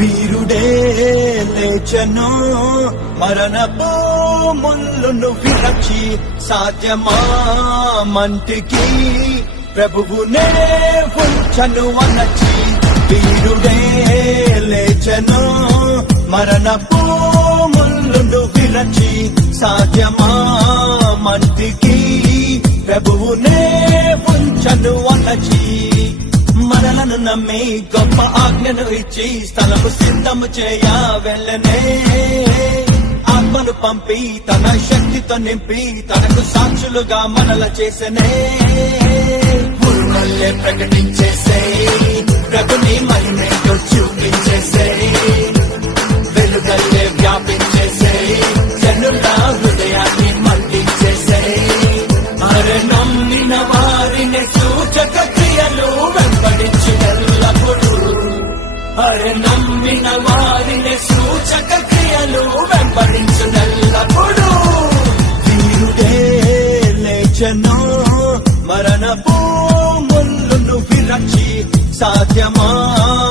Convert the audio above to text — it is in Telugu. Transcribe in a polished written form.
వీరుడే లేచెను మరణపు ముళ్ళును విరచి సాధ్యమా మంటికి ప్రభువునే ఉంచను అనచి వీరుడే లేచెను మరణపు ముళ్ళును విరచి సాధ్యమా మంటికి ప్రభువునే ఉంచను అనచి మనలను నమ్మి గొప్ప ఆజ్ఞను ఇచ్చి స్థలము సిద్ధము చేయ వెళ్ళనే ఆత్మను పంపి తన శక్తితో నింపి తనకు సాక్షులుగా మనల చేసనే పురునల్లే ప్రకటించేసే ప్రభుని మహిమేతో చూపించేసే వెలుగల్లే వ్యాపించేసే జనుల హృదయాన్ని మళ్లించేసే అరే నమ్మిన వారిని సూచక క్రియలు వెంబడించినప్పుడు అరే నమ్మిన వారిని సూచక క్రియలు వెంబడించినప్పుడు వీరుడే లేచెను మరణపు ముళ్ళును విరచి సాధ్యమా